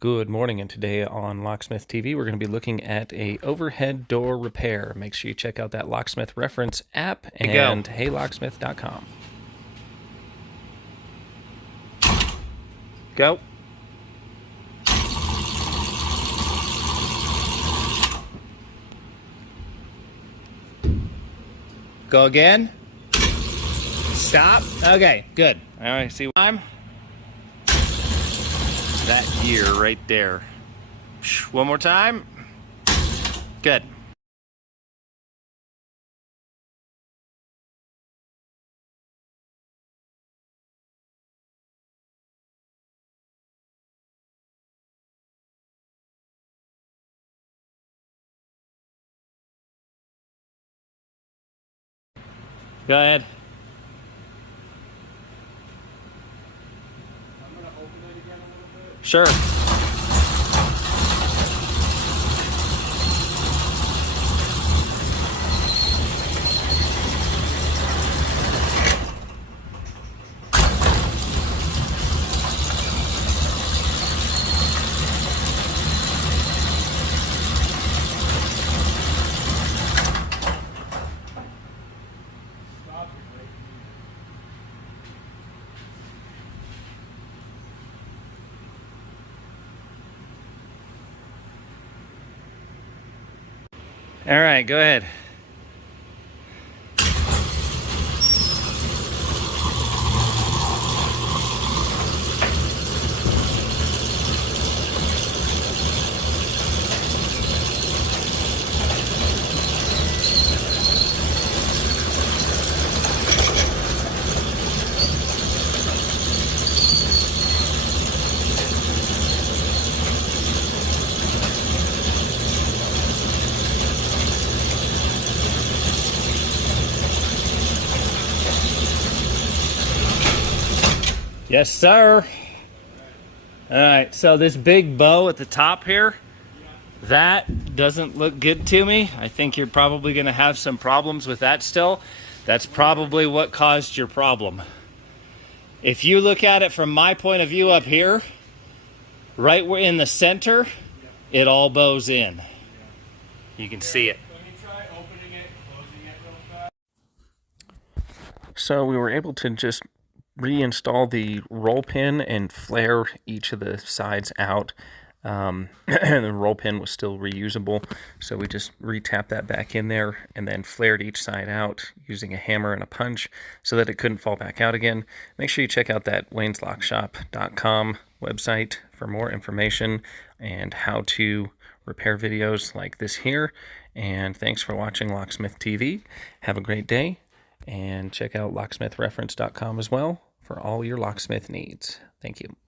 Good morning, and today on Locksmith TV, we're going to be looking at a overhead door repair. Make sure you check out that Locksmith reference app and heylocksmith.com. Go. Go again. Stop. Okay, good. All right, see time? That gear right there. One more time. Good. Go ahead. I'm going to open it again a little bit. Sure. Stop it right here. All right, go ahead. Yes, sir. All right, so this big bow at the top here, that doesn't look good to me. I think you're probably going to have some problems with that still. That's probably what caused your problem. If you look at it from my point of view up here, right where in the center, it all bows in. You can see it. Let me try opening it, closing it real fast. So we were able to just reinstall the roll pin and flare each of the sides out. The roll pin was still reusable, so we just re-tapped that back in there and then flared each side out using a hammer and a punch so that it couldn't fall back out again. Make sure you check out that wayneslockshop.com website for more information and how to repair videos like this here. And thanks for watching Locksmith TV. Have a great day, and check out locksmithreference.com as well for all your locksmith needs. Thank you.